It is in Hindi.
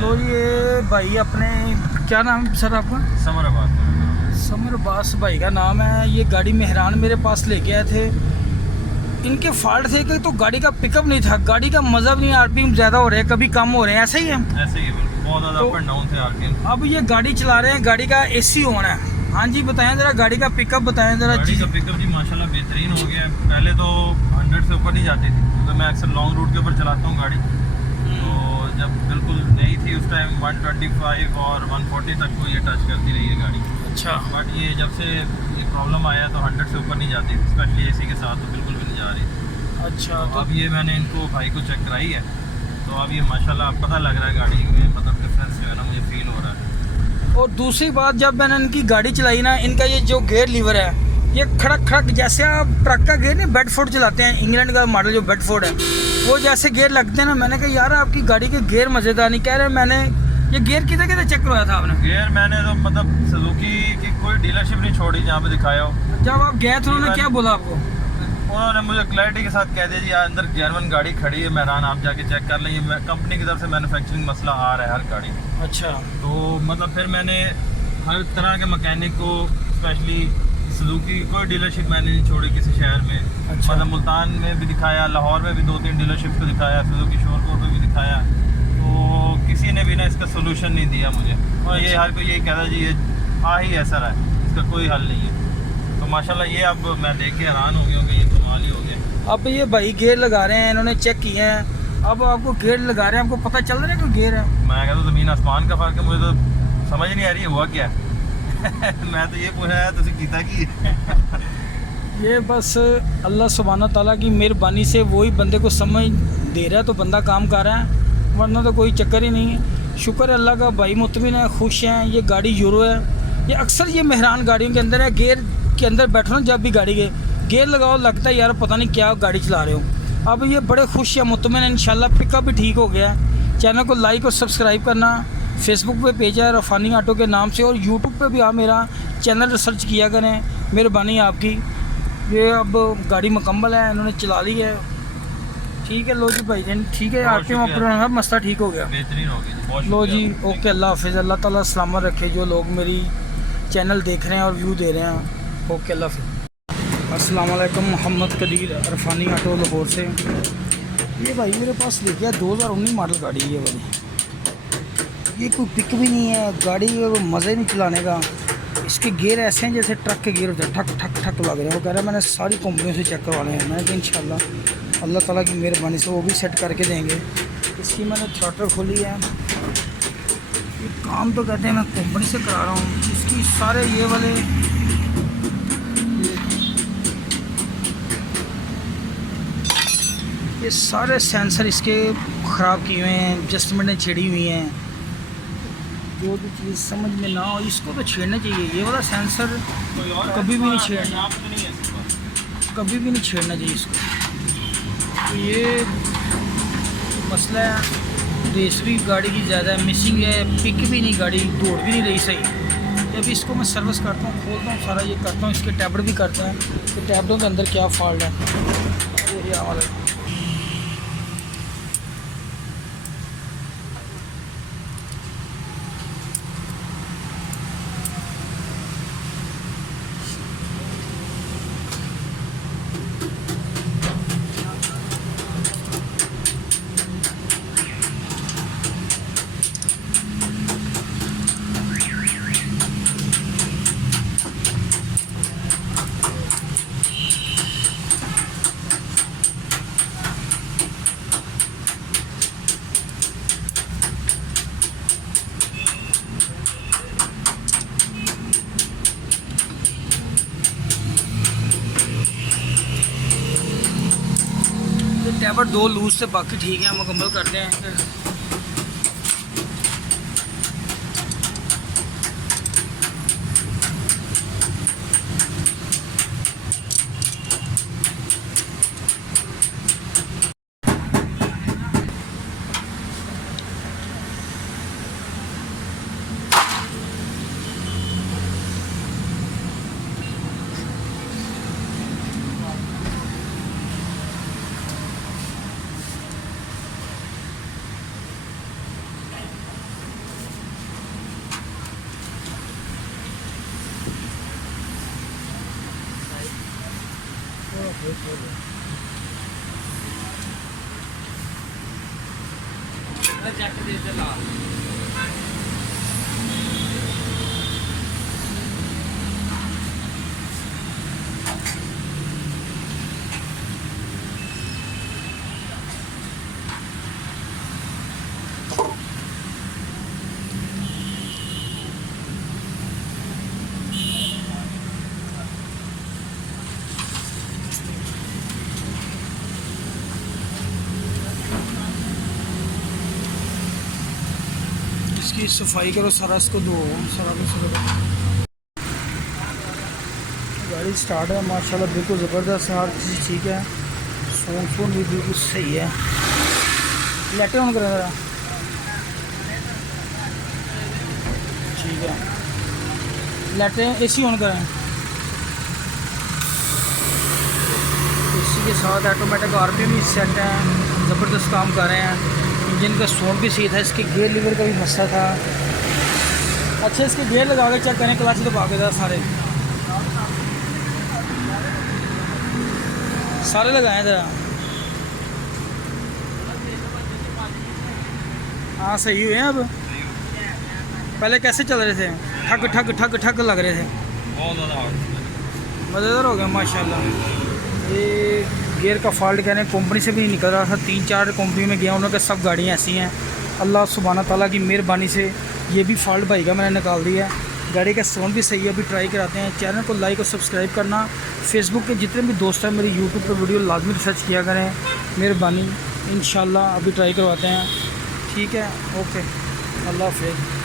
लो ये भाई अपने, क्या नाम है सर आपका? समर अब्बास। समर अब्बास भाई का नाम है। ये गाड़ी मेहरान मेरे पास लेके आए थे। इनके फॉल्ट थे कि तो गाड़ी का पिकअप नहीं था, गाड़ी का मज़ा भी नहीं, आरपीएम ज़्यादा हो रहे हैं, कभी कम हो रहे हैं, ऐसा ही है। ऐसे ही बिल्कुल, बहुत ज़्यादा तो अप एंड डाउन थे आरपीएम। अब ये गाड़ी चला रहे हैं, गाड़ी का एसी ऑन है। हाँ जी बताएं ज़रा, गाड़ी का पिकअप बताएं ज़रा गाड़ी जी। का पिकअप जी माशाल्लाह बेहतरीन हो गया है। पहले तो 100 से ऊपर नहीं जाती थी, क्योंकि मैं अक्सर लॉन्ग रूट के ऊपर चलाता हूँ गाड़ी। तो जब बिल्कुल नई थी उस टाइम 125 और 140 तक को ये टच करती रही है गाड़ी। अच्छा। बट ये जब से ये प्रॉब्लम आया तो 100 से ऊपर नहीं जाती, स्पेशली एसी के साथ तो बिल्कुल भी नहीं जा रही। अच्छा तो अब ये मैंने इनको भाई को चेक कराई है, तो अब ये माशाल्लाह पता लग रहा है गाड़ी में, मतलब डिफरेंस जो है ना मुझे फील हो रहा है। और दूसरी बात, जब मैंने इनकी गाड़ी चलाई ना, इनका ये जो गेयर लीवर है, ये खड़क खड़क, जैसे आप ट्रक का गेयर नहीं बेडफोर्ड चलाते हैं, इंग्लैंड का मॉडल जो बेडफोर्ड है, वो जैसे गेयर लगते हैं ना। मैंने कहा यार आपकी गाड़ी के गेयर मज़ेदार नहीं। कह रहे मैंने ये गेयर किधर किधर चेक करवाया था आपने? गेयर मैंने तो मतलब सुजुकी की कोई डीलरशिप नहीं छोड़ी जहाँ पे दिखाया हो। जब आप गए थे उन्होंने क्या बोला आपको? उन्होंने मुझे क्लैरिटी के साथ कह दिया जी अंदर जेनवन गाड़ी खड़ी है मेहरान, आप जाके चेक कर लें, ये कंपनी की तरफ से मैन्युफैक्चरिंग मसला आ रहा है हर गाड़ी में। अच्छा। तो मतलब फिर मैंने हर तरह के मैकेनिक को, स्पेशली सुजुकी की कोई डीलरशिप मैंने नहीं छोड़ी किसी शहर में। अच्छा। मतलब मुल्तान में भी दिखाया, लाहौर में भी 2-3 डीलरशिप को दिखाया, सुजुकी शोरकोट में भी दिखाया, तो किसी ने भी ना इसका सोल्यूशन नहीं दिया मुझे। और ये हर कोई यही कहता है जी ये आ ही ऐसा रहा है, इसका कोई हल नहीं है। तो माशाल्लाह ये अब मैं देख के हैरान हो गया हूँ कि ये कमाल ही हो गया। अब ये भाई गेयर लगा रहे हैं, इन्होंने चेक किए हैं, अब आपको गेयर लगा रहे हैं, आपको पता चल रहा है कि गेयर है? मैं कहता हूँ ज़मीन आसमान का फ़र्क है, मुझे तो समझ नहीं आ रही है हुआ क्या है। मैं तो ये पूछा है तुझे कीता की ये बस अल्लाह सुब्हाना ताला की मेहरबानी से वही बंदे को समझ दे रहा है तो बंदा काम कर रहा है, वरना तो कोई चक्कर ही नहीं है। शुक्र है अल्लाह का, भाई मुतमिन है, खुश हैं। ये गाड़ी यूरो है, ये अक्सर ये मेहरान गाड़ियों के अंदर है, गेयर के अंदर बैठो ना जब भी गाड़ी के गेयर लगाओ, लगता है यार पता नहीं क्या गाड़ी चला रहे हो। अब ये बड़े खुश हैं, मुतमिन है, इंशाल्लाह पिकअप भी ठीक हो गया है। चैनल को लाइक और सब्सक्राइब करना। फेसबुक पे पेज है रफ़ानी ऑटो के नाम से, और यूट्यूब पे भी आप मेरा चैनल सर्च किया करें, मेहरबानी आपकी। ये अब गाड़ी मुकम्मल है, इन्होंने चला ली है। ठीक है, लो जी भाई जान, ठीक है, आपके वहाँ मसला ठीक हो गया, बेहतरीन हो गई जी, बहुत लो जी, शुक्रिया। ओके, अल्लाह हाफिज़। अल्लाह ताला सलामत रखे जो लोग मेरी चैनल देख रहे हैं और व्यू दे रहे हैं। ओके, अल्लाह हाफिज़। अस्सलाम वालेकुम, मोहम्मद कदीर, रफ़ानी ऑटो लाहौर से। ये भाई मेरे पास लेके आया 2019 मॉडल गाड़ी है वाली। ये कोई पिक भी नहीं है गाड़ी, मज़े नहीं चलाने का। इसके गेयर ऐसे हैं जैसे ट्रक के गेयर होते हैं, ठक ठक ठक लग रहे हैं। वो कह रहा है मैंने सारी कंपनियों से चेक करवाने हैं। मैंने कहा इंशाल्लाह अल्लाह ताला की मेहरबानी से वो भी सेट करके देंगे। इसकी मैंने थ्रॉटल खोली है। ये काम तो कहते हैं मैं कंपनी से करा रहा हूँ। इसकी सारे ये वाले ये सारे सेंसर इसके ख़राब किए हुए हैं, एडजस्टमेंटें छिड़ी हुई हैं। जो भी चीज़ समझ में ना हो इसको तो छेड़ना चाहिए। ये वाला सेंसर कोई और कभी भी नहीं छेड़ना, आप तो नहीं है इसके पास। कभी भी नहीं छेड़ना चाहिए इसको। तो ये मसला है। रेस भी गाड़ी की ज़्यादा मिसिंग है, पिक भी नहीं, गाड़ी दौड़ भी नहीं रही सही। जब इसको मैं सर्विस करता हूँ, खोलता हूँ, सारा ये करता हूँ, इसके टैबलेट भी करते हैं कि टैबलों के अंदर क्या फॉल्ट है। ये हाल है। टैबलेट 2 लूज से, बाकी ठीक है, मुकम्मल करते हैं। इसकी सफाई करो, सारा इसको धो, सारा कुछ करो। गाड़ी स्टार्ट है माशाल्लाह, बिल्कुल ज़बरदस्त है, हर चीज़ ठीक है, फोन भी बिल्कुल सही है। लाइटें ऑन करें ज़रा, ठीक है। लाइटें एसी ऑन करें। एसी के साथ ऑटोमेटिक आरपीएम भी सेट है, ज़बरदस्त काम कर रहे हैं। इंजन का साउंड भी सही था, इसके गियर लीवर का भी मसला था। अच्छा, इसके गियर लगा के चेक करें, क्लच दबा के था, सारे लगाए ज़रा। हाँ सही हुए हैं अब। पहले कैसे चल रहे थे? ठक ठक ठक ठक लग रहे थे। बहुत ज़्यादा मज़ेदार हो गया माशाल्लाह। ये गियर का फॉल्ट कह रहे हैं, कंपनी से भी नहीं निकल रहा था। 3-4 कंपनी में गया, उन्होंने सब गाड़ियाँ ऐसी हैं। अल्लाह सुब्हाना ताला की मेहरबानी से ये भी फॉल्ट भाई का मैंने निकाल दिया है। गाड़ी का साउंड भी सही है। अभी ट्राई कराते हैं। चैनल को लाइक और सब्सक्राइब करना। फेसबुक के जितने भी दोस्त हैं मेरी यूट्यूब पर वीडियो लाजमी सर्च किया करें, मेहरबानी। इंशाल्लाह अभी ट्राई करवाते हैं। ठीक है, ओके, अल्लाह हाफ़िज़।